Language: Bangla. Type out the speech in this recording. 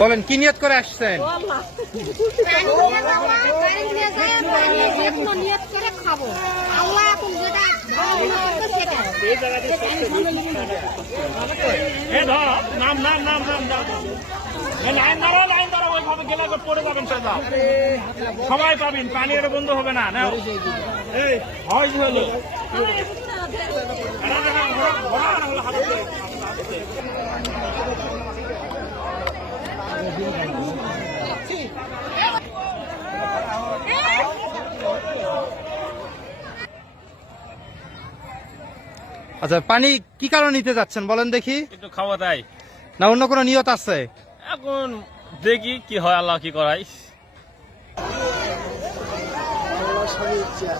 বলেন কি নিয়ত করে আসছেন? সবাই পাবেন, পানি এটা বন্ধ হবে না। আচ্ছা, পানি কি কারণে নিতে যাচ্ছেন বলেন দেখি? একটু খাওয়া দাই না অন্য কোনো নিয়ত আছে? এখন দেখি কি হয়, আল্লাহ কি করাই। আল্লাহ সবই ইচ্ছা।